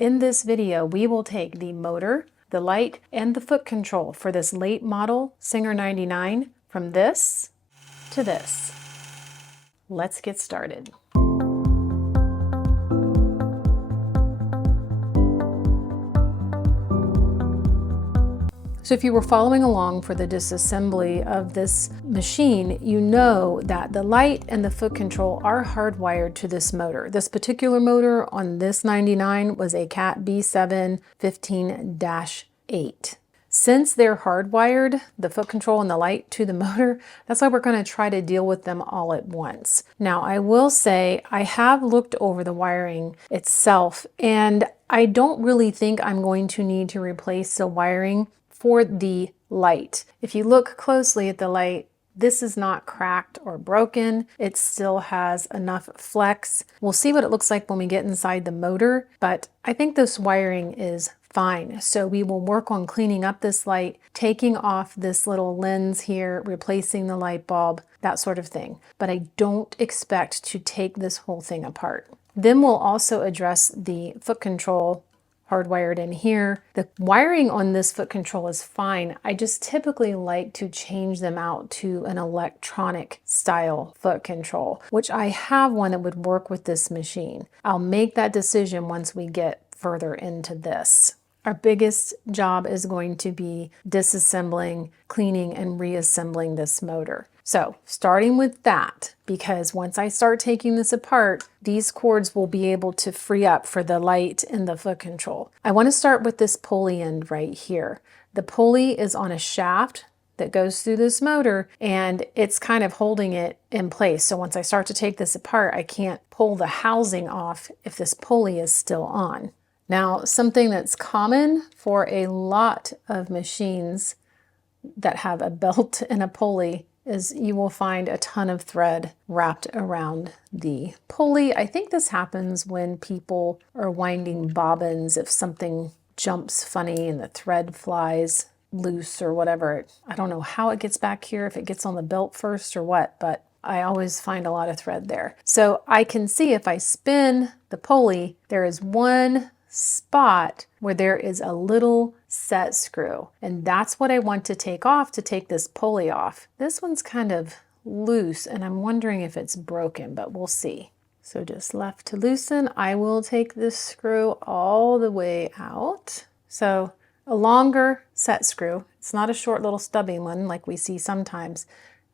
In this video, we will take the motor, the light, and the foot control for this late model Singer 99 from this to this. Let's get started. So if you were following along for the disassembly of this machine, you know that the light and the foot control are hardwired to this motor. This particular motor on this 99 was a Cat B7 15-8. Since they're hardwired, the foot control and the light to the motor, that's why we're going to try to deal with them all at once. Now, I will say I have looked over the wiring itself, and I don't really think I'm going to need to replace the wiring for the light. If you look closely at the light, this is not cracked or broken. It still has enough flex. We'll see what it looks like when we get inside the motor, but I think this wiring is fine. So we will work on cleaning up this light, taking off this little lens here, replacing the light bulb, that sort of thing. But I don't expect to take this whole thing apart. Then we'll also address the foot control hardwired in here. The wiring on this foot control is fine. I just typically like to change them out to an electronic style foot control, which I have one that would work with this machine. I'll make that decision once we get further into this. Our biggest job is going to be disassembling, cleaning, and reassembling this motor. So starting with that, because once I start taking this apart, these cords will be able to free up for the light and the foot control. I want to start with this pulley end right here. The pulley is on a shaft that goes through this motor, and it's kind of holding it in place. So once I start to take this apart, I can't pull the housing off if this pulley is still on. Now, something that's common for a lot of machines that have a belt and a pulley is you will find a ton of thread wrapped around the pulley. I think this happens when people are winding bobbins, if something jumps funny and the thread flies loose or whatever. I don't know how it gets back here, if it gets on the belt first or what, but I always find a lot of thread there. So I can see if I spin the pulley, there is one spot where there is a little set screw, and that's what I want to take off to take this pulley off. This one's kind of loose and I'm wondering if it's broken, but we'll see. So just left to loosen. I will take this screw all the way out. So a longer set screw. It's not a short little stubby one like we see sometimes.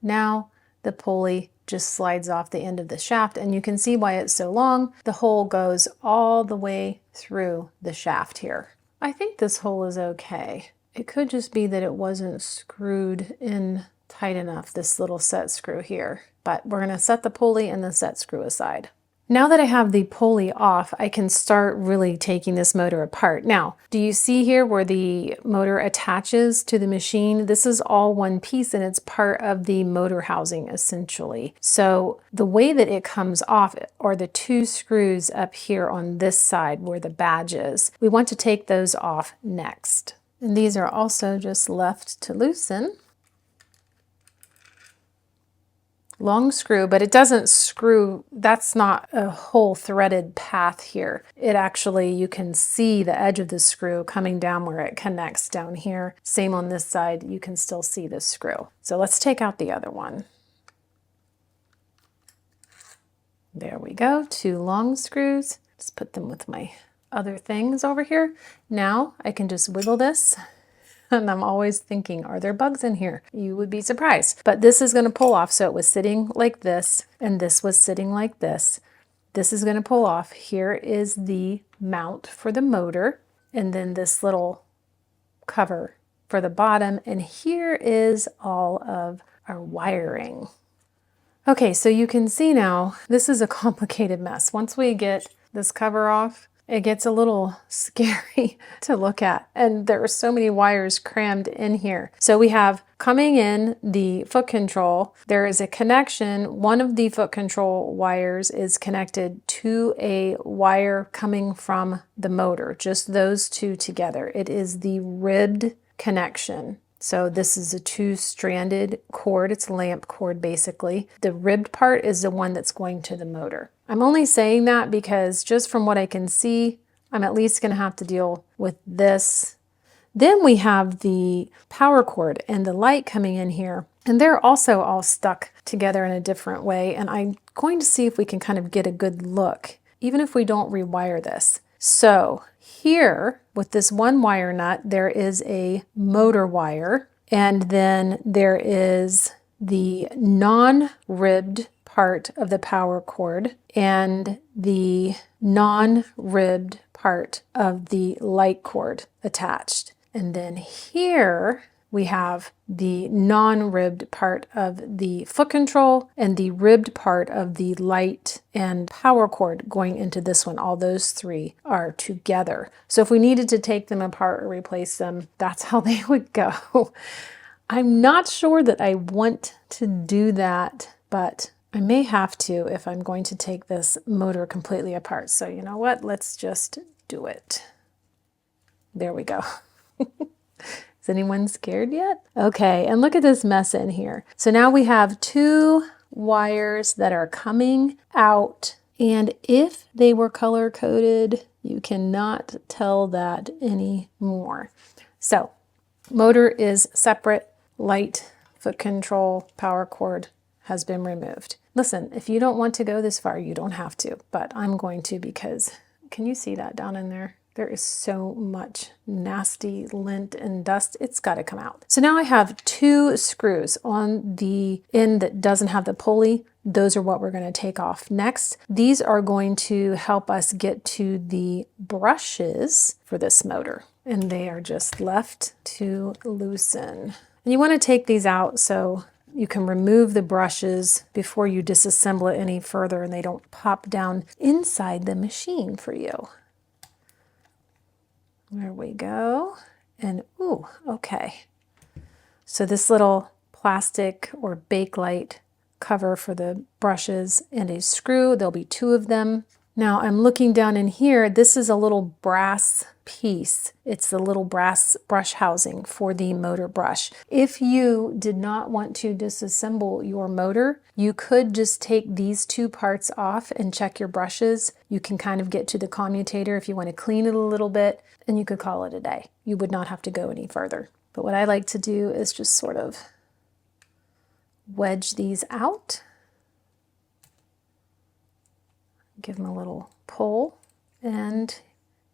Now the pulley just slides off the end of the shaft, and you can see why it's so long. The hole goes all the way through the shaft here. I think this hole is okay. It could just be that it wasn't screwed in tight enough, this little set screw here, but we're going to set the pulley and the set screw aside. Now that I have the pulley off, I can start really taking this motor apart. Now, do you see here where the motor attaches to the machine? This is all one piece and it's part of the motor housing essentially. So the way that it comes off are the two screws up here on this side where the badge is. We want to take those off next. And these are also just left to loosen. Long screw, but it doesn't screw, that's not a whole threaded path here. It actually, you can see the edge of the screw coming down where it connects down here. Same on this side, you can still see the screw. So let's take out the other one. There we go, two long screws. Just put them with my other things over here. Now I can just wiggle this. And I'm always thinking, are there bugs in here? You would be surprised. But this is going to pull off. So it was sitting like this, and this was sitting like this. This is going to pull off. Here is the mount for the motor, and then this little cover for the bottom. And here is all of our wiring. Okay, so you can see now, this is a complicated mess. Once we get this cover off, it gets a little scary to look at, and there are so many wires crammed in here. So we have coming in the foot control, there is a connection. One of the foot control wires is connected to a wire coming from the motor, just those two together. It is the ribbed connection. So this is a two-stranded cord. It's a lamp cord basically. The ribbed part is the one that's going to the motor. I'm only saying that because just from what I can see, I'm at least going to have to deal with this. Then we have the power cord and the light coming in here, and they're also all stuck together in a different way. And I'm going to see if we can kind of get a good look, even if we don't rewire this. So here with this one wire nut, there is a motor wire, and then there is the non-ribbed part of the power cord and the non-ribbed part of the light cord attached. And then here we have the non-ribbed part of the foot control and the ribbed part of the light and power cord going into this one. All those three are together. So if we needed to take them apart or replace them, that's how they would go. I'm not sure that I want to do that, but I may have to if I'm going to take this motor completely apart. So you know what? Let's just do it. There we go. Is anyone scared yet? Okay, and look at this mess in here. So now we have two wires that are coming out, and if they were color coded, you cannot tell that anymore. So motor is separate, light, foot control, power cord has been removed. Listen, if you don't want to go this far, you don't have to, but I'm going to because, can you see that down in there? There is so much nasty lint and dust. It's got to come out. So now I have two screws on the end that doesn't have the pulley. Those are what we're going to take off next. These are going to help us get to the brushes for this motor, and they are just left to loosen. And you want to take these out so you can remove the brushes before you disassemble it any further and they don't pop down inside the machine for you. There we go. And ooh, okay. So this little plastic or Bakelite cover for the brushes and a screw, there'll be two of them. Now I'm looking down in here, this is a little brass piece. It's the little brass brush housing for the motor brush. If you did not want to disassemble your motor, you could just take these two parts off and check your brushes. You can kind of get to the commutator if you want to clean it a little bit, and you could call it a day. You would not have to go any further. But what I like to do is just sort of wedge these out. Give them a little pull, and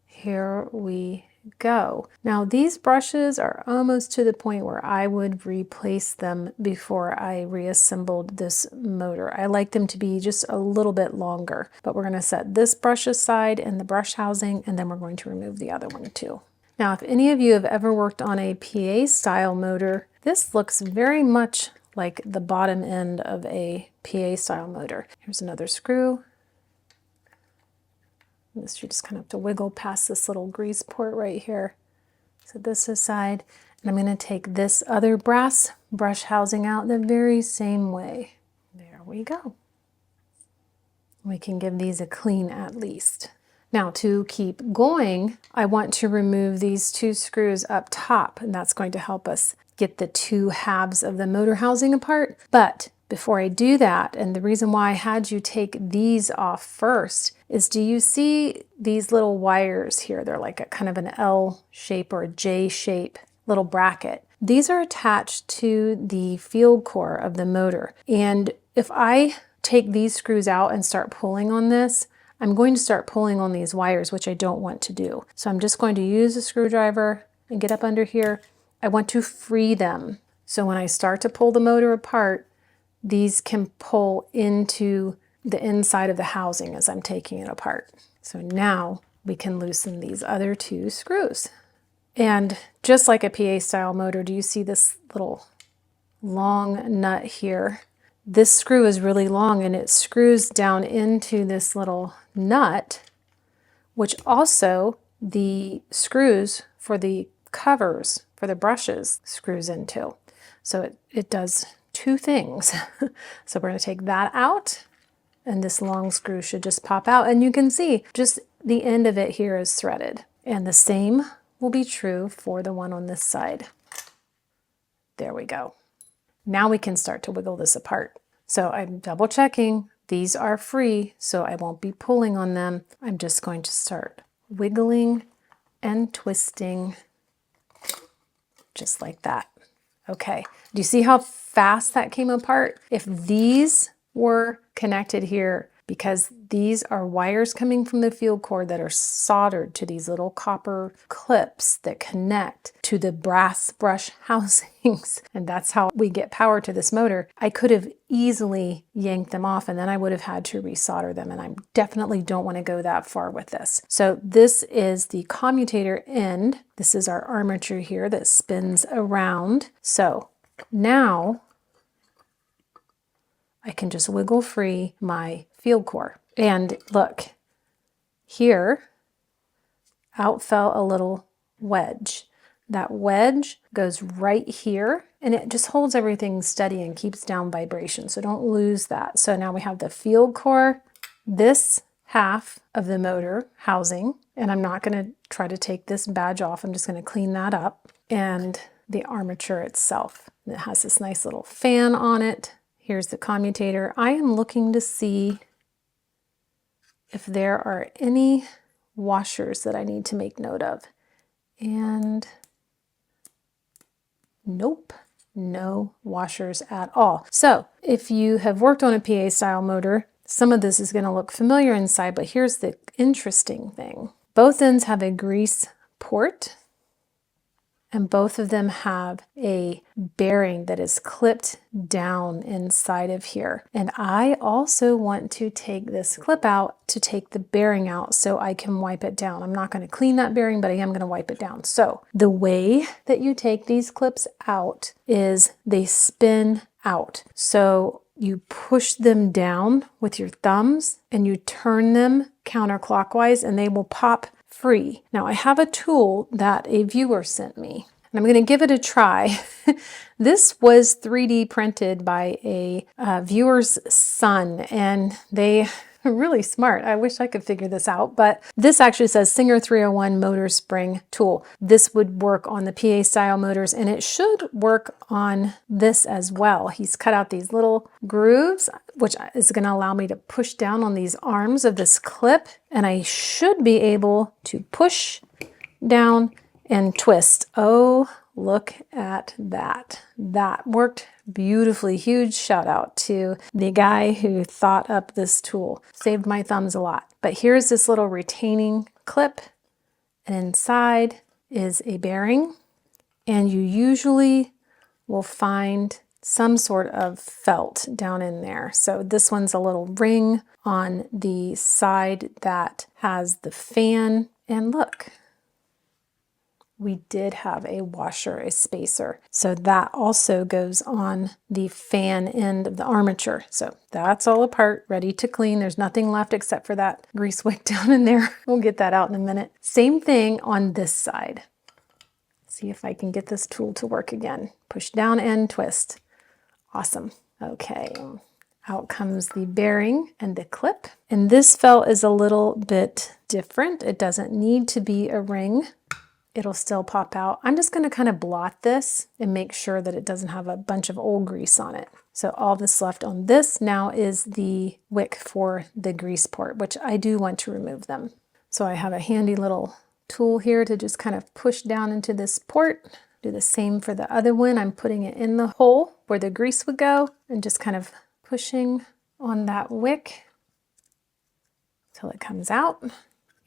here we go. Now these brushes are almost to the point where I would replace them before I reassembled this motor. I like them to be just a little bit longer, but we're going to set this brush aside and the brush housing, and then we're going to remove the other one too. Now if any of you have ever worked on a PA style motor, this looks very much like the bottom end of a PA style motor. Here's another screw. You just kind of have to wiggle past this little grease port right here. So this aside, and I'm going to take this other brass brush housing out the very same way. There we go. We can give these a clean at least. Now to keep going, I want to remove these two screws up top, and that's going to help us get the two halves of the motor housing apart. But before I do that, and the reason why I had you take these off first is, do you see these little wires here? They're like a kind of an L shape or a J shape little bracket. These are attached to the field core of the motor. And if I take these screws out and start pulling on this, I'm going to start pulling on these wires, which I don't want to do. So I'm just going to use a screwdriver and get up under here. I want to free them. So when I start to pull the motor apart, these can pull into the inside of the housing as I'm taking it apart. So now we can loosen these other two screws. And just like a PA style motor, do you see this little long nut here? This screw is really long and it screws down into this little nut, which also the screws for the covers for the brushes screws into. So it does two things. So we're going to take that out, and this long screw should just pop out, and you can see just the end of it here is threaded. And the same will be true for the one on this side. There we go. Now we can start to wiggle this apart. So I'm double checking. These are free, so I won't be pulling on them. I'm just going to start wiggling and twisting just like that. Okay, do you see how fast that came apart? If these were connected here, because these are wires coming from the field cord that are soldered to these little copper clips that connect to the brass brush housings, and that's how we get power to this motor, I could have easily yanked them off and then I would have had to resolder them, and I definitely don't want to go that far with this. So this is the commutator end. This is our armature here that spins around. So now I can just wiggle free my field core. And look, here, out fell a little wedge. That wedge goes right here, and it just holds everything steady and keeps down vibration, so don't lose that. So now we have the field core, this half of the motor housing, and I'm not going to try to take this badge off, I'm just going to clean that up, and the armature itself. It has this nice little fan on it. Here's the commutator. I am looking to see if there are any washers that I need to make note of. And nope, no washers at all. So if you have worked on a PA style motor, some of this is going to look familiar inside, but here's the interesting thing. Both ends have a grease port, and both of them have a bearing that is clipped down inside of here. And I also want to take this clip out to take the bearing out so I can wipe it down. I'm not going to clean that bearing, but I am going to wipe it down. So the way that you take these clips out is they spin out. So you push them down with your thumbs and you turn them counterclockwise and they will pop free. Now I have a tool that a viewer sent me and I'm going to give it a try. This was 3D printed by a viewer's son, and they are really smart. I wish I could figure this out, but this actually says Singer 301 motor spring tool. This would work on the PA style motors, and it should work on this as well. He's cut out these little grooves, which is going to allow me to push down on these arms of this clip, and I should be able to push down and twist. Oh, look at that. That worked beautifully. Huge shout out to the guy who thought up this tool. Saved my thumbs a lot. But here's this little retaining clip, and inside is a bearing, and you usually will find some sort of felt down in there. So this one's a little ring on the side that has the fan, and look, we did have a washer, a spacer. So that also goes on the fan end of the armature. So that's all apart, ready to clean. There's nothing left except for that grease wick down in there. We'll get that out in a minute. Same thing on this side. See if I can get this tool to work again. Push down and twist. Awesome. Okay. Out comes the bearing and the clip. And this felt is a little bit different. It doesn't need to be a ring. It'll still pop out. I'm just going to kind of blot this and make sure that it doesn't have a bunch of old grease on it. So all that's left on this now is the wick for the grease port, which I do want to remove them. So I have a handy little tool here to just kind of push down into this port. Do the same for the other one. I'm putting it in the hole where the grease would go and just kind of pushing on that wick till it comes out.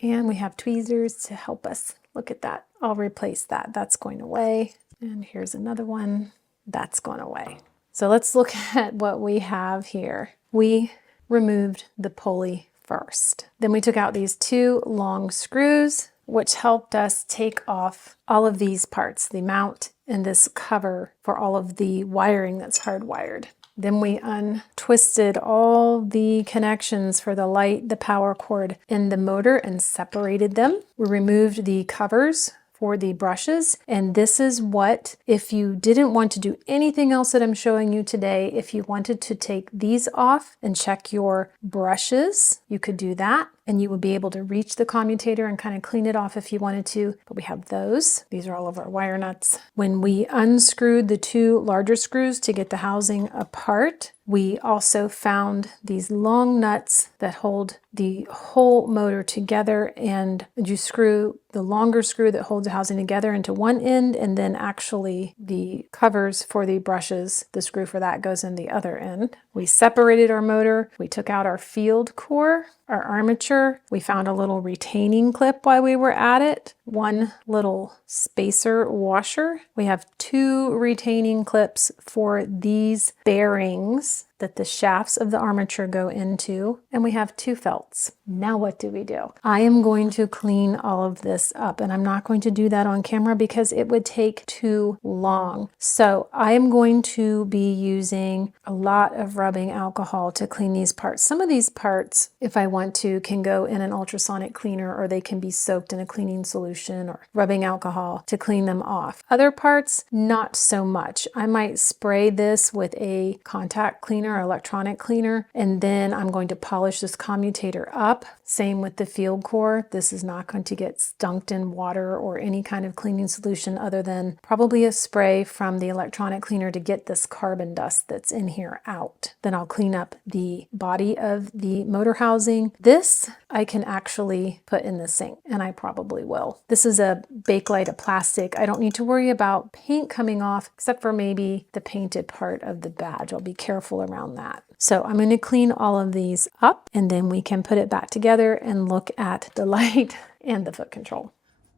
And we have tweezers to help us. Look at that. I'll replace that. That's going away. And here's another one. That's going away. So let's look at what we have here. We removed the pulley first. Then we took out these two long screws, which helped us take off all of these parts, the mount and this cover for all of the wiring that's hardwired. Then we untwisted all the connections for the light, the power cord, and the motor and separated them. We removed the covers for the brushes, and this is what, if you didn't want to do anything else that I'm showing you today, if you wanted to take these off and check your brushes, you could do that. and you would be able to reach the commutator and kind of clean it off if you wanted to. But we have those. These are all of our wire nuts. When we unscrewed the 2 larger screws to get the housing apart, we also found these long nuts that hold the whole motor together, and you screw the longer screw that holds the housing together into one end, and then actually the covers for the brushes, the screw for that goes in the other end. We separated our motor. We took out our field core, our armature. We found a little retaining clip while we were at it, one little spacer washer. We have 2 retaining clips for these bearings that the shafts of the armature go into, and we have 2 felts. Now what do we do? I am going to clean all of this up, and I'm not going to do that on camera because it would take too long. So I am going to be using a lot of rubbing alcohol to clean these parts. Some of these parts, if I want to, can go in an ultrasonic cleaner, or they can be soaked in a cleaning solution or rubbing alcohol to clean them off. Other parts, not so much. I might spray this with a contact cleaner or electronic cleaner, and then I'm going to polish this commutator up. Same with the field core. This is not going to get dunked in water or any kind of cleaning solution other than probably a spray from the electronic cleaner to get this carbon dust that's in here out. Then I'll clean up the body of the motor housing. This I can actually put in the sink, and I probably will. This is a Bakelite, a plastic. I don't need to worry about paint coming off, except for maybe the painted part of the badge. I'll be careful around that. So I'm going to clean all of these up, and then we can put it back together and look at the light and the foot control.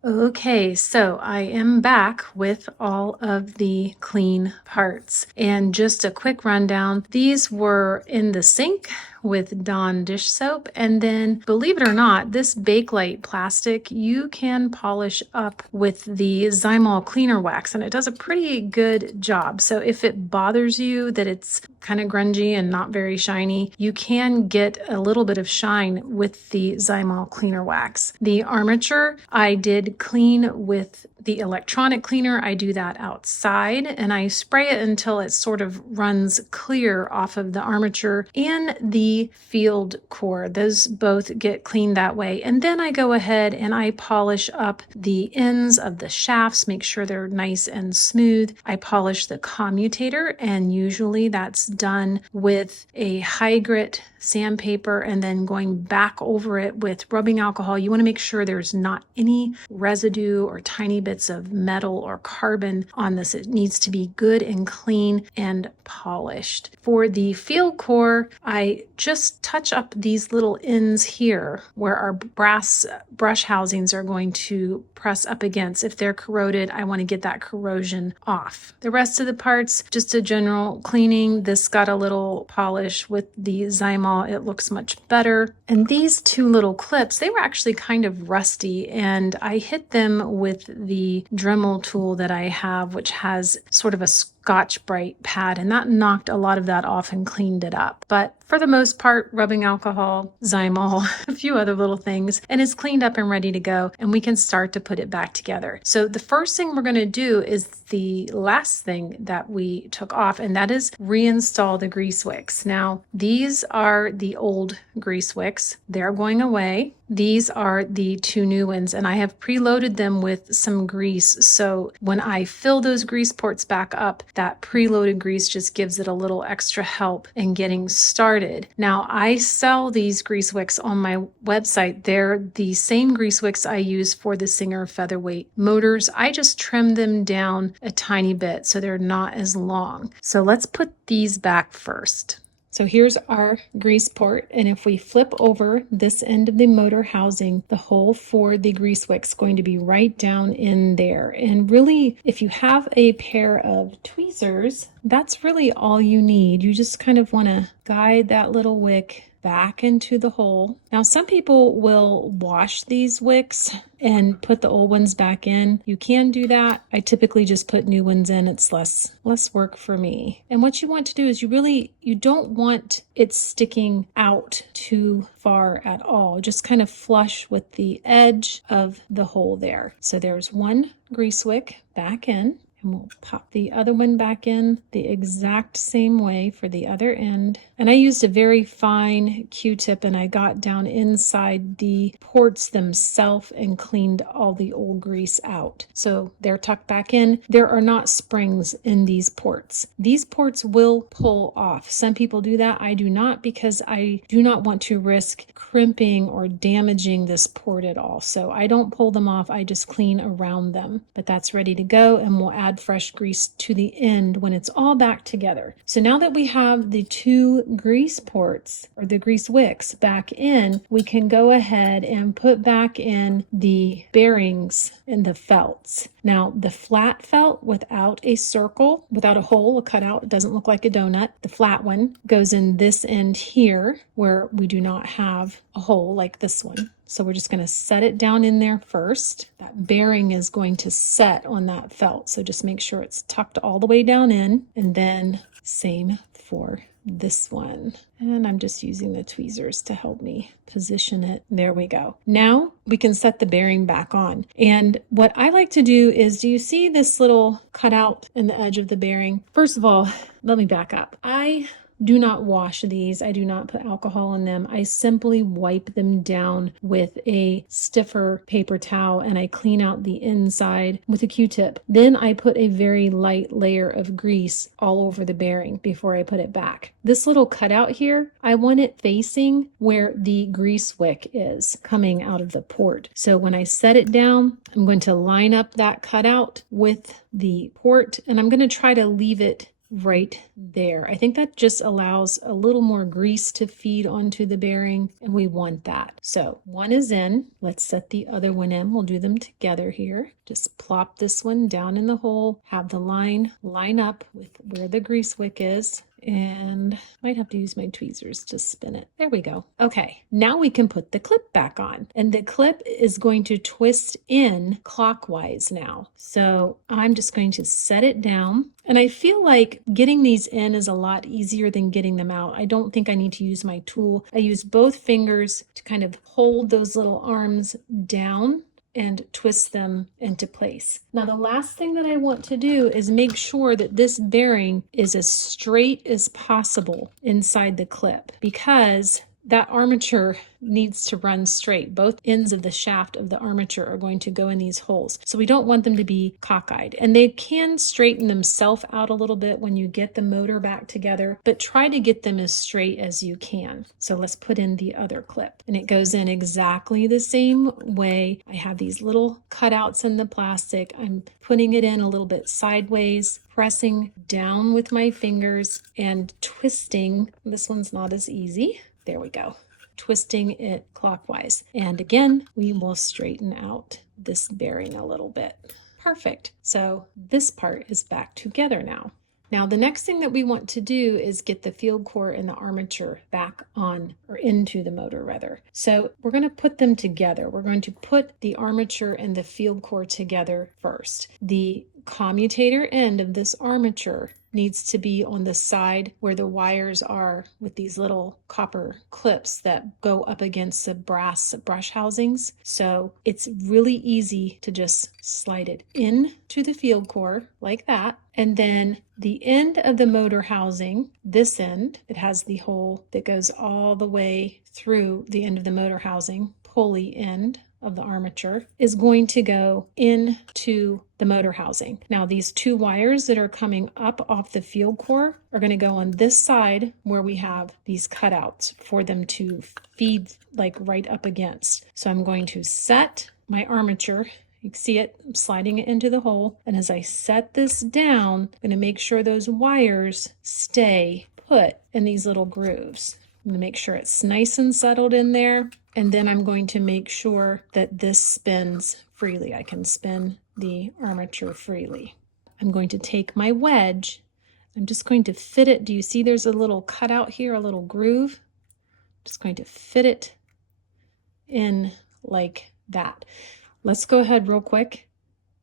Okay, so I am back with all of the clean parts, and just a quick rundown. These were in the sink with Dawn dish soap, and then, believe it or not, this Bakelite plastic you can polish up with the Zymol cleaner wax, and it does a pretty good job. So if it bothers you that it's kind of grungy and not very shiny, you can get a little bit of shine with the Zymol cleaner wax. The armature I did clean with the electronic cleaner. I do that outside, and I spray it until it sort of runs clear off of the armature and the field core. Those both get cleaned that way. And then I go ahead and I polish up the ends of the shafts, make sure they're nice and smooth. I polish the commutator, and usually that's done with a high grit sandpaper and then going back over it with rubbing alcohol. You want to make sure there's not any residue or tiny bits of metal or carbon on this. It needs to be good and clean and polished. For the field core, I just touch up these little ends here where our brass brush housings are going to press up against. If they're corroded, I want to get that corrosion off. The rest of the parts, just a general cleaning. This got a little polish with the Zymol. It looks much better. And these 2 little clips, they were actually kind of rusty, and I hit them with the Dremel tool that I have, which has sort of a Scotch-Brite pad, and that knocked a lot of that off and cleaned it up. But for the most part, rubbing alcohol, Zymol, a few other little things, and it's cleaned up and ready to go, and we can start to put it back together. So the first thing we're going to do is the last thing that we took off, and that is reinstall the grease wicks. Now, these are the old grease wicks. They're going away. These are the 2 new ones, and I have preloaded them with some grease. So when I fill those grease ports back up, that preloaded grease just gives it a little extra help in getting started. Now, I sell these grease wicks on my website. They're the same grease wicks I use for the Singer featherweight motors. I just trim them down a tiny bit so they're not as long. So let's put these back first. So here's our grease port, and if we flip over this end of the motor housing, the hole for the grease wick is going to be right down in there. And really, if you have a pair of tweezers, that's really all you need. You just kind of want to guide that little wick back into the hole. Now, some people will wash these wicks and put the old ones back in. You can do that. I typically just put new ones in. It's less work for me. And what you want to do is you don't want it sticking out too far at all. Just kind of flush with the edge of the hole there. So there's one grease wick back in. And And we'll pop the other one back in the exact same way for the other end. And I used a very fine Q-tip and I got down inside the ports themselves and cleaned all the old grease out. So they're tucked back in. There are not springs in these ports. These ports will pull off. Some people do that. I do not, because I do not want to risk crimping or damaging this port at all. So I don't pull them off. I just clean around them. But that's ready to go, and we'll add fresh grease to the end when it's all back together. So now that we have the two grease ports, or the grease wicks, back in, we can go ahead and put back in the bearings and the felts. Now, the flat felt without a circle, without a hole, a cutout, it doesn't look like a donut. The flat one goes in this end here where we do not have a hole like this one. So we're just going to set it down in there first. That bearing is going to set on that felt. So just make sure it's tucked all the way down in, and then same for this one. And I'm just using the tweezers to help me position it. There we go. Now we can set the bearing back on. And what I like to do is, do you see this little cutout in the edge of the bearing? First of all, let me back up. I do not wash these. I do not put alcohol in them. I simply wipe them down with a stiffer paper towel and I clean out the inside with a Q-tip. Then I put a very light layer of grease all over the bearing before I put it back. This little cutout here, I want it facing where the grease wick is coming out of the port. So when I set it down, I'm going to line up that cutout with the port, and I'm going to try to leave it right there. I think that just allows a little more grease to feed onto the bearing, and we want that. So one is in. Let's set the other one in. We'll do them together here. Just plop this one down in the hole, have the line up with where the grease wick is, and might have to use my tweezers to spin it. There we go. Okay, now we can put the clip back on, and the clip is going to twist in clockwise now. So I'm just going to set it down, and I feel like getting these in is a lot easier than getting them out. I don't think I need to use my tool. I use both fingers to kind of hold those little arms down and twist them into place. Now, the last thing that I want to do is make sure that this bearing is as straight as possible inside the clip, because that armature needs to run straight. Both ends of the shaft of the armature are going to go in these holes. So we don't want them to be cockeyed. And they can straighten themselves out a little bit when you get the motor back together, but try to get them as straight as you can. So let's put in the other clip. And it goes in exactly the same way. I have these little cutouts in the plastic. I'm putting it in a little bit sideways, pressing down with my fingers and twisting. This one's not as easy. There we go. Twisting it clockwise. And again, we will straighten out this bearing a little bit. Perfect. So this part is back together now. Now, the next thing that we want to do is get the field core and the armature back on, or into the motor rather. So we're going to put them together. We're going to put the armature and the field core together first. The commutator end of this armature needs to be on the side where the wires are, with these little copper clips that go up against the brass brush housings. So it's really easy to just slide it into the field core like that. And then the end of the motor housing, this end, it has the hole that goes all the way through the end of the motor housing, pulley end of the armature, is going to go into the motor housing. Now, these two wires that are coming up off the field core are going to go on this side where we have these cutouts for them to feed like right up against. So I'm going to set my armature. You can see it, I'm sliding it into the hole. And as I set this down, I'm going to make sure those wires stay put in these little grooves. I'm going to make sure it's nice and settled in there. And then I'm going to make sure that this spins freely. I can spin the armature freely. I'm going to take my wedge. I'm just going to fit it. Do you see there's a little cutout here, a little groove? I'm just going to fit it in like that. Let's go ahead real quick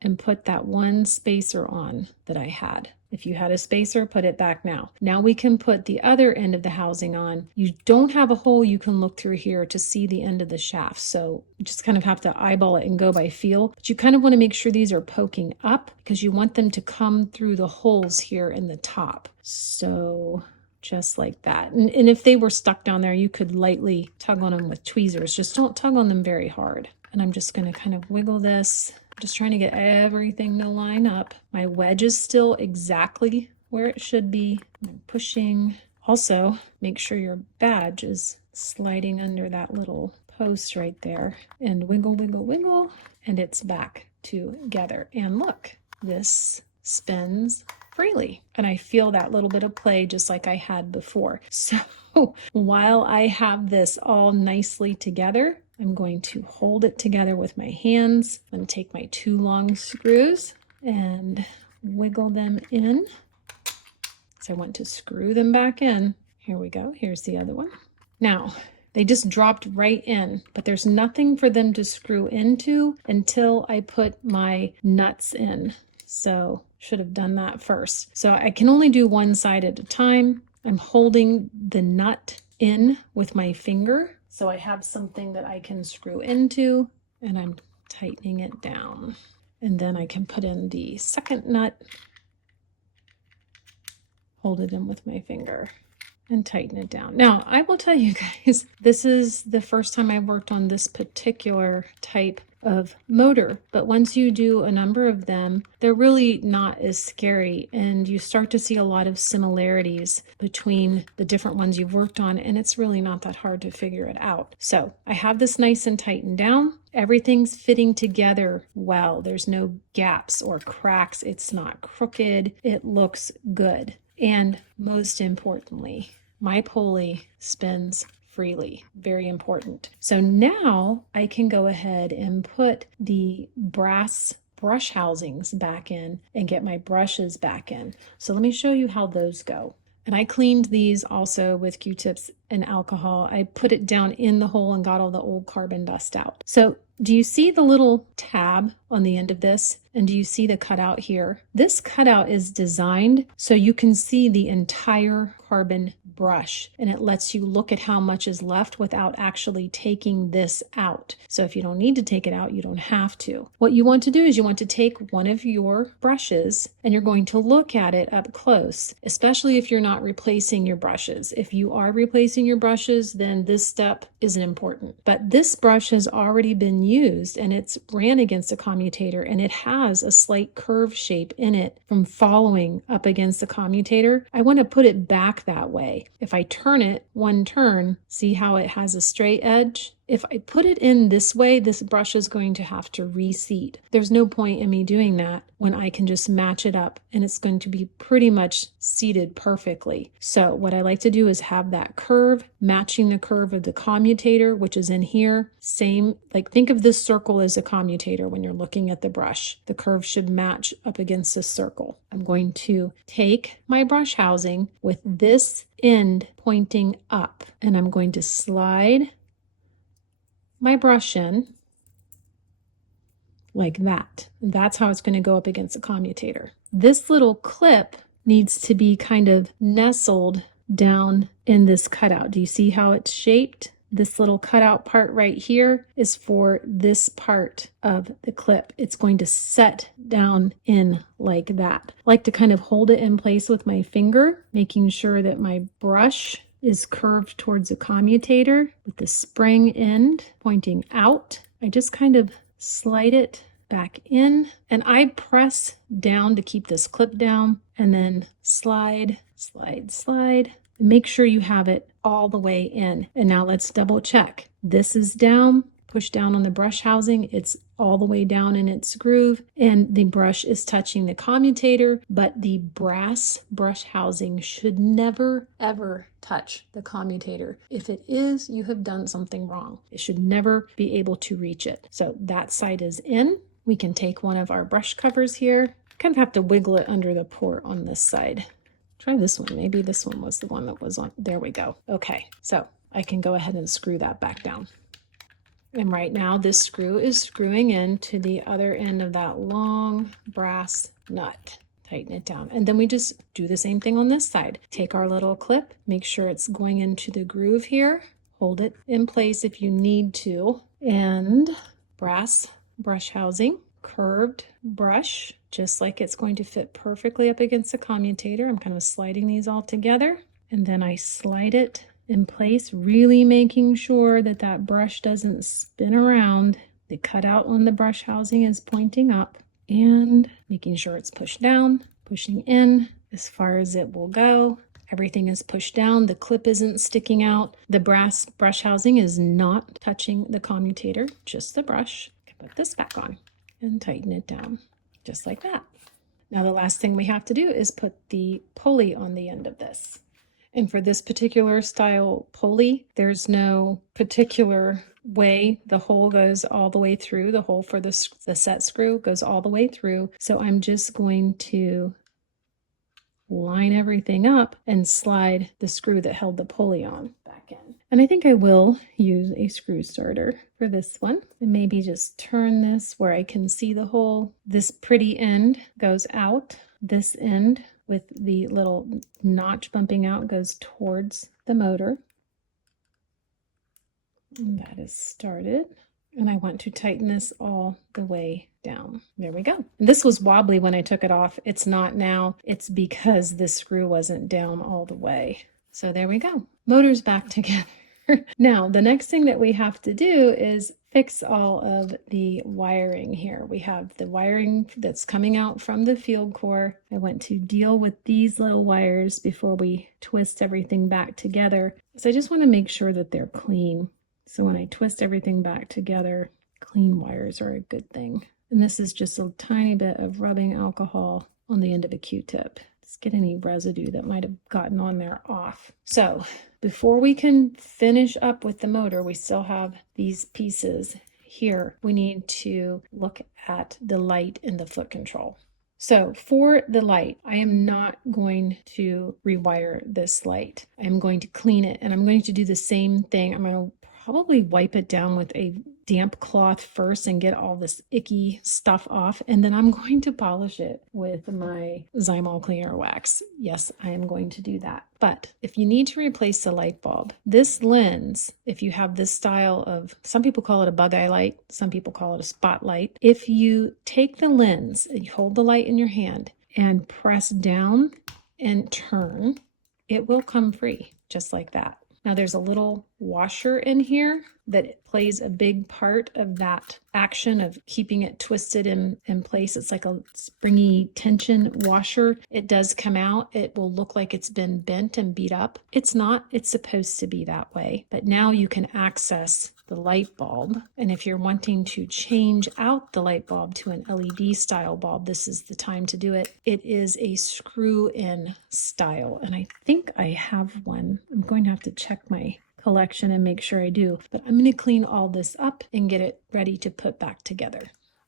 and put that one spacer on that I had. If you had a spacer, put it back now. Now we can put the other end of the housing on. You don't have a hole you can look through here to see the end of the shaft, so you just kind of have to eyeball it and go by feel. But you kind of want to make sure these are poking up because you want them to come through the holes here in the top. So just like that. And if they were stuck down there, you could lightly tug on them with tweezers. Just don't tug on them very hard. And I'm just going to kind of wiggle this. I'm just trying to get everything to line up. My wedge is still exactly where it should be. I'm pushing. Also, make sure your badge is sliding under that little post right there. And wiggle, wiggle, wiggle. And it's back together. And look, this spins freely. And I feel that little bit of play just like I had before. So while I have this all nicely together, I'm going to hold it together with my hands. I'm going to take my 2 long screws and wiggle them in. So I want to screw them back in. Here we go. Here's the other one. Now, they just dropped right in, but there's nothing for them to screw into until I put my nuts in. So should have done that first. So I can only do one side at a time. I'm holding the nut in with my finger. So I have something that I can screw into, and I'm tightening it down. And then I can put in the second nut, hold it in with my finger, and tighten it down. Now, I will tell you guys, this is the first time I've worked on this particular type of motor, but once you do a number of them, they're really not as scary, and you start to see a lot of similarities between the different ones you've worked on, and it's really not that hard to figure it out. So I have this nice and tightened down. Everything's fitting together well. There's no gaps or cracks. It's not crooked. It looks good. And most importantly, my pulley spins freely. Very important. So now I can go ahead and put the brass brush housings back in and get my brushes back in. So let me show you how those go. And I cleaned these also with Q-tips and alcohol. I put it down in the hole and got all the old carbon dust out. So do you see the little tab on the end of this? And do you see the cutout here? This cutout is designed so you can see the entire carbon brush, and it lets you look at how much is left without actually taking this out. So if you don't need to take it out, you don't have to. What you want to do is you want to take one of your brushes and you're going to look at it up close, especially if you're not replacing your brushes. If you are replacing your brushes, then this step isn't important. But this brush has already been used and it's ran against a commutator, and it has a slight curve shape in it from following up against the commutator. I want to put it back that way. If I turn it one turn, see how it has a straight edge? If I put it in this way, this brush is going to have to reseat. There's no point in me doing that when I can just match it up and it's going to be pretty much seated perfectly. So what I like to do is have that curve matching the curve of the commutator, which is in here. Same, like think of this circle as a commutator when you're looking at the brush. The curve should match up against this circle. I'm going to take my brush housing with this end pointing up, and I'm going to slide my brush in like that. And that's how it's going to go up against the commutator. This little clip needs to be kind of nestled down in this cutout. Do you see how it's shaped? This little cutout part right here is for this part of the clip. It's going to set down in like that. I like to kind of hold it in place with my finger, making sure that my brush is curved towards the commutator with the spring end pointing out. I just kind of slide it back in, and I press down to keep this clip down, and then slide, slide, slide. Make sure you have it all the way in. And now let's double check. This is down. Push down on the brush housing, it's all the way down in its groove, and the brush is touching the commutator, but the brass brush housing should never ever touch the commutator. If it is, you have done something wrong. It should never be able to reach it. So that side is in. We can take one of our brush covers here. Kind of have to wiggle it under the port on this side. Try this one. Maybe this one was the one that was on. There we go. Okay, so I can go ahead and screw that back down. And right now this screw is screwing into the other end of that long brass nut. tighten it down. And then we just do the same thing on this side. Take our little clip, make sure it's going into the groove here, hold it in place if you need to, and brass brush housing, curved brush, just like it's going to fit perfectly up against the commutator. I'm kind of sliding these all together, and then I slide it in place, really making sure that that brush doesn't spin around. The cutout on the brush housing is pointing up, and making sure it's pushed down, pushing in as far as it will go. Everything is pushed down. The clip isn't sticking out. The brass brush housing is not touching the commutator, just the brush. I can put this back on and tighten it down, just like that. Now the last thing we have to do is put the pulley on the end of this. And for this particular style pulley, there's no particular way. The hole goes all the way through. The hole for the set screw goes all the way through. So I'm just going to line everything up and slide the screw that held the pulley on back in. And I think I will use a screw starter for this one, and maybe just turn this where I can see the hole. This pretty end goes out. This end with the little notch bumping out goes towards the motor. And that is started. And I want to tighten this all the way down. There we go. And this was wobbly when I took it off. It's not now. It's because the screw wasn't down all the way. So there we go. Motor's back together. Now, the next thing that we have to do is fix all of the wiring here. We have the wiring that's coming out from the field core. I want to deal with these little wires before we twist everything back together. So I just want to make sure that they're clean. So when I twist everything back together, clean wires are a good thing. And this is just a tiny bit of rubbing alcohol on the end of a Q-tip. Just get any residue that might have gotten on there off. So before we can finish up with the motor, we still have these pieces here. We need to look at the light and the foot control. So for the light, I am not going to rewire this light. I'm going to clean it, and I'm going to do the same thing. I'm going to probably wipe it down with a damp cloth first and get all this icky stuff off, and then I'm going to polish it with my Zymol cleaner wax. Yes, I am going to do that. But if you need to replace the light bulb, this lens, if you have this style of, some people call it a bug eye light, some people call it a spotlight. If you take the lens and you hold the light in your hand and press down and turn, it will come free just like that. Now there's a little washer in here that plays a big part of that action of keeping it twisted in place. It's like a springy tension washer. It does come out. It will look like it's been bent and beat up. It's not. It's supposed to be that way. But now you can access the light bulb. And if you're wanting to change out the light bulb to an LED style bulb, this is the time to do it. It is a screw-in style. And I think I have one. I'm going to have to check my collection and make sure I do, but I'm going to clean all this up and get it ready to put back together.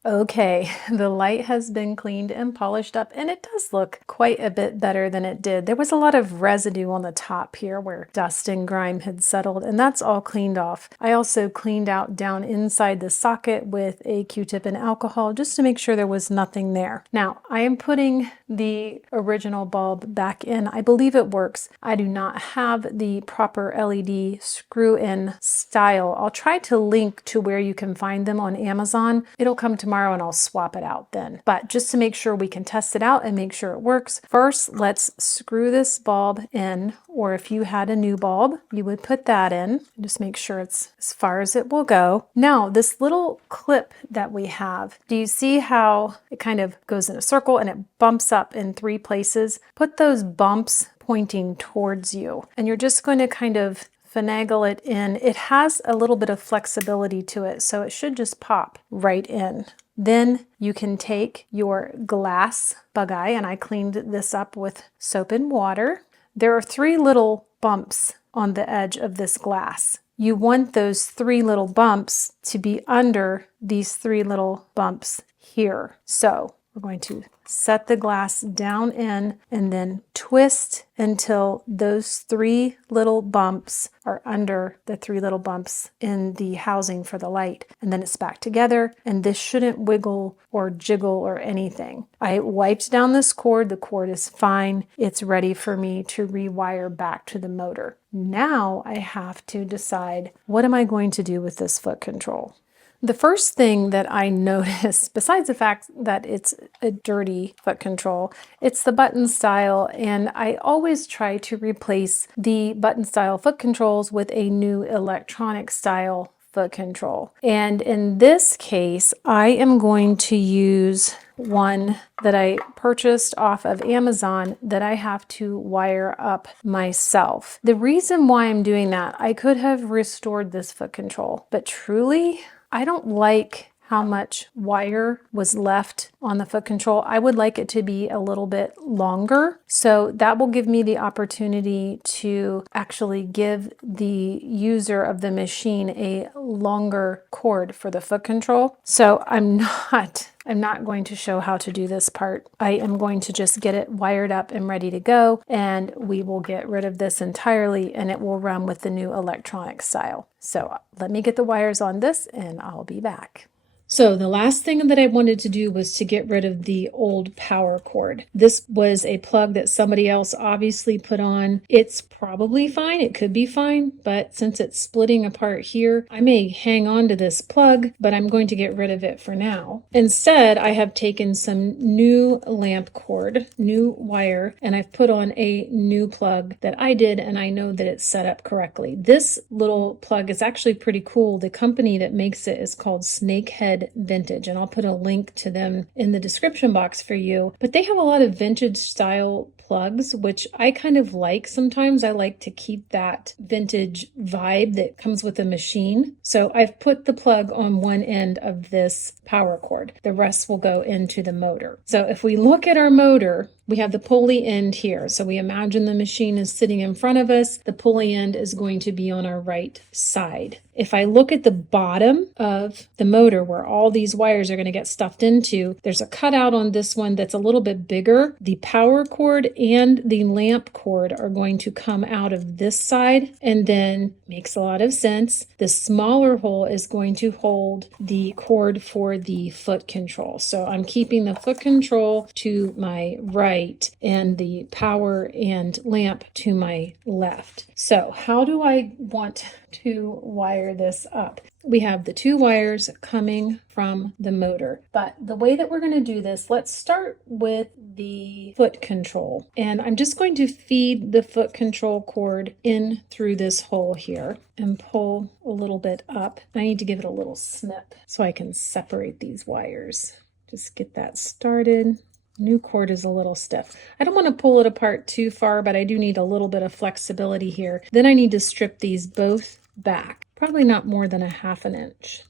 Okay, the light has been cleaned and polished up, and it does look quite a bit better than it did. There was a lot of residue on the top here where dust and grime had settled, and that's all cleaned off. I also cleaned out down inside the socket with a Q-tip and alcohol just to make sure there was nothing there. Now, I am putting the original bulb back in. I believe it works. I do not have the proper LED screw-in style. I'll try to link to where you can find them on Amazon. It'll come tomorrow and I'll swap it out then. But just to make sure we can test it out and make sure it works, first let's screw this bulb in, or if you had a new bulb, you would put that in. Just make sure it's as far as it will go. Now, this little clip that we have, do you see how it kind of goes in a circle and it bumps up in 3 places? Put those bumps pointing towards you, and you're just going to kind of finagle it in. It has a little bit of flexibility to it, so it should just pop right in. Then you can take your glass bug eye, and I cleaned this up with soap and water. There are 3 little bumps on the edge of this glass. You want those 3 little bumps to be under these 3 little bumps here. So We're going to set the glass down in and then twist until those 3 little bumps are under the 3 little bumps in the housing for the light. And then it's back together, and this shouldn't wiggle or jiggle or anything. I wiped down this cord. The cord is fine. It's ready for me to rewire back to the motor. Now I have to decide, what am I going to do with this foot control? The first thing that I noticed, besides the fact that it's a dirty foot control, it's the button style, and I always try to replace the button style foot controls with a new electronic style foot control. And in this case, I am going to use one that I purchased off of Amazon that I have to wire up myself. The reason why I'm doing that, I could have restored this foot control, but truly, I don't like how much wire was left on the foot control. I would like it to be a little bit longer. So that will give me the opportunity to actually give the user of the machine a longer cord for the foot control. So I'm not going to show how to do this part. I am going to just get it wired up and ready to go, and we will get rid of this entirely, and it will run with the new electronic style. So let me get the wires on this and I'll be back. So the last thing that I wanted to do was to get rid of the old power cord. This was a plug that somebody else obviously put on. It's probably fine. It could be fine, but since it's splitting apart here, I may hang on to this plug, but I'm going to get rid of it for now. Instead, I have taken some new lamp cord, new wire, and I've put on a new plug that I did, and I know that it's set up correctly. This little plug is actually pretty cool. The company that makes it is called Snakehead Vintage, and I'll put a link to them in the description box for you. But they have a lot of vintage style plugs, which I kind of like. Sometimes I like to keep that vintage vibe that comes with a machine. So I've put the plug on one end of this power cord. The rest will go into the motor. So if we look at our motor, we have the pulley end here. So we imagine the machine is sitting in front of us. The pulley end is going to be on our right side. If I look at the bottom of the motor where all these wires are going to get stuffed into, there's a cutout on this one that's a little bit bigger. The power cord and the lamp cord are going to come out of this side, and then makes a lot of sense. The smaller hole is going to hold the cord for the foot control. So I'm keeping the foot control to my right and the power and lamp to my left. So how do I want to wire this up? We have the 2 wires coming from the motor, but the way that we're going to do this, let's start with the foot control. And I'm just going to feed the foot control cord in through this hole here and pull a little bit up. I need to give it a little snip so I can separate these wires. Just get that started. New cord is a little stiff. I don't want to pull it apart too far, but I do need a little bit of flexibility here. Then I need to strip these both back, probably not more than a ½ inch.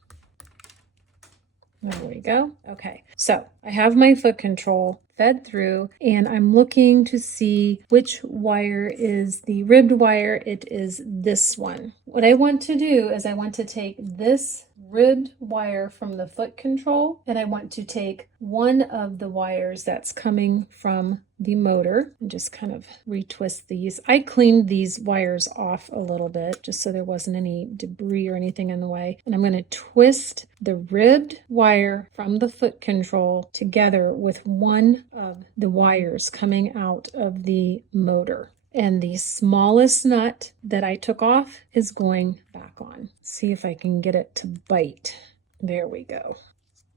There we go. Okay, so I have my foot control fed through, and I'm looking to see which wire is the ribbed wire. It is this one. What I want to do is I want to take this ribbed wire from the foot control, and I want to take one of the wires that's coming from the motor and just kind of retwist these. I cleaned these wires off a little bit just so there wasn't any debris or anything in the way. And I'm going to twist the ribbed wire from the foot control together with one of the wires coming out of the motor. And the smallest nut that I took off is going back on. See if I can get it to bite. There we go.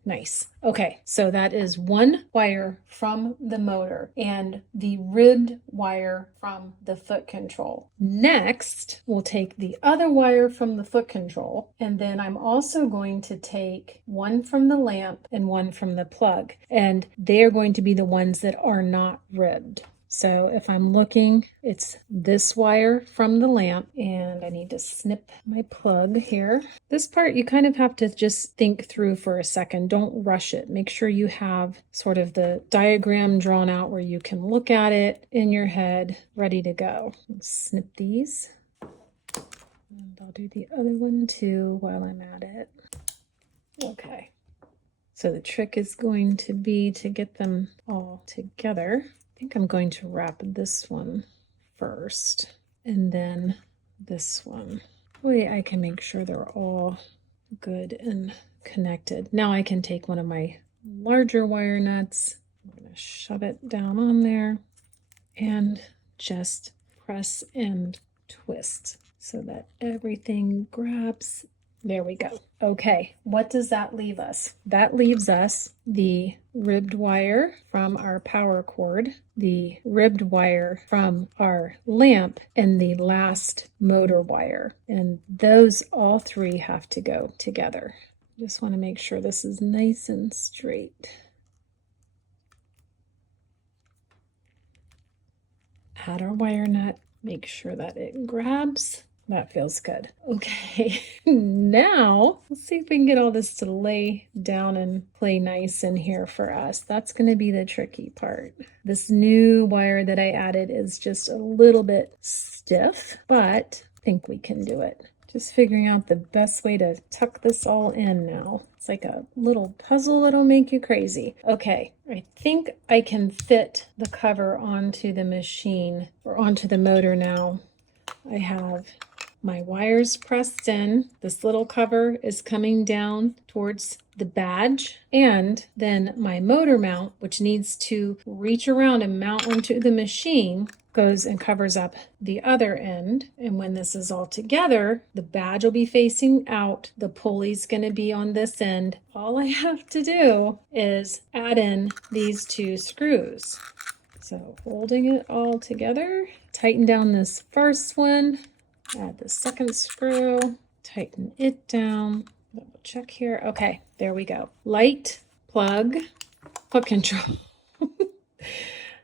Nice. Okay, so that is one wire from the motor and the ribbed wire from the foot control. Next, we'll take the other wire from the foot control, and then I'm also going to take one from the lamp and one from the plug, and they are going to be the ones that are not ribbed. So if I'm looking, it's this wire from the lamp, and I need to snip my plug here. This part you kind of have to just think through for a second. Don't rush it. Make sure you have sort of the diagram drawn out where you can look at it in your head, ready to go. Snip these. And I'll do the other one too while I'm at it. Okay. So the trick is going to be to get them all together. I think I'm going to wrap this one first and then this one. That way I can make sure they're all good and connected. Now I can take one of my larger wire nuts. I'm going to shove it down on there and just press and twist so that everything grabs. There we go. Okay, what does that leave us? That leaves us the ribbed wire from our power cord, the ribbed wire from our lamp, and the last motor wire. And those all three have to go together. Just want to make sure this is nice and straight. Add our wire nut, make sure that it grabs. That feels good. Okay, now let's see if we can get all this to lay down and play nice in here for us. That's going to be the tricky part. This new wire that I added is just a little bit stiff, but I think we can do it. Just figuring out the best way to tuck this all in now. It's like a little puzzle that'll make you crazy. Okay, I think I can fit the cover onto the machine or onto the motor now. I have my wires pressed in. This little cover is coming down towards the badge, and then my motor mount, which needs to reach around and mount onto the machine, goes and covers up the other end. And when this is all together, the badge will be facing out, the pulley's going to be on this end. All I have to do is add in these two screws. So holding it all together, tighten down this first one, add the second screw, tighten it down, double check here. Okay, there we go. Light, plug, foot control.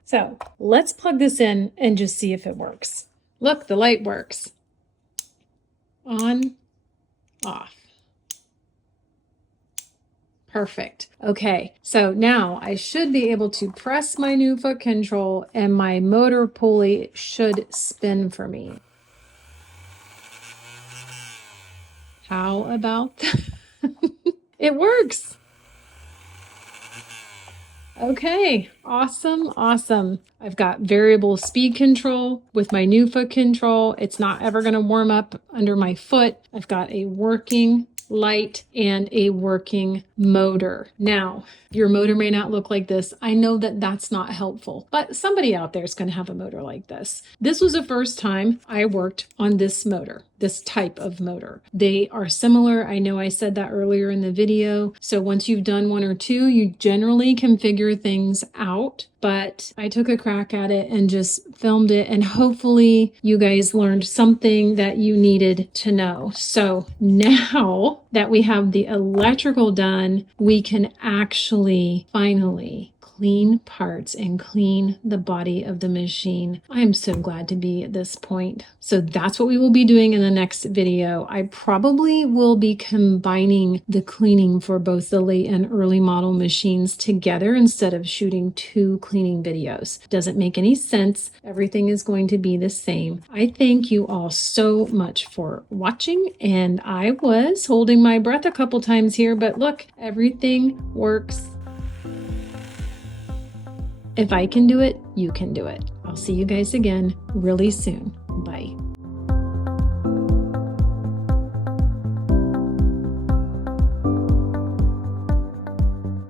So let's plug this in and just see if it works. Look, the light works. On, off. Perfect. Okay, so now I should be able to press my new foot control and my motor pulley should spin for me. How about that? It works. Okay, awesome, awesome. I've got variable speed control with my new foot control. It's not ever going to warm up under my foot. I've got a working light and a working motor. Now, your motor may not look like this. I know that that's not helpful, but somebody out there is going to have a motor like this. This was the first time I worked on this motor, this type of motor. They are similar. I know I said that earlier in the video. So once you've done one or two, you generally can figure things out. But I took a crack at it and just filmed it, and hopefully you guys learned something that you needed to know. So now that we have the electrical done, we can actually finally clean parts and clean the body of the machine. I'm so glad to be at this point. So that's what we will be doing in the next video. I probably will be combining the cleaning for both the late and early model machines together instead of shooting two cleaning videos. Doesn't make any sense. Everything is going to be the same. I thank you all so much for watching, and I was holding my breath a couple times here, but look, everything works. If I can do it, you can do it. I'll see you guys again really soon. Bye.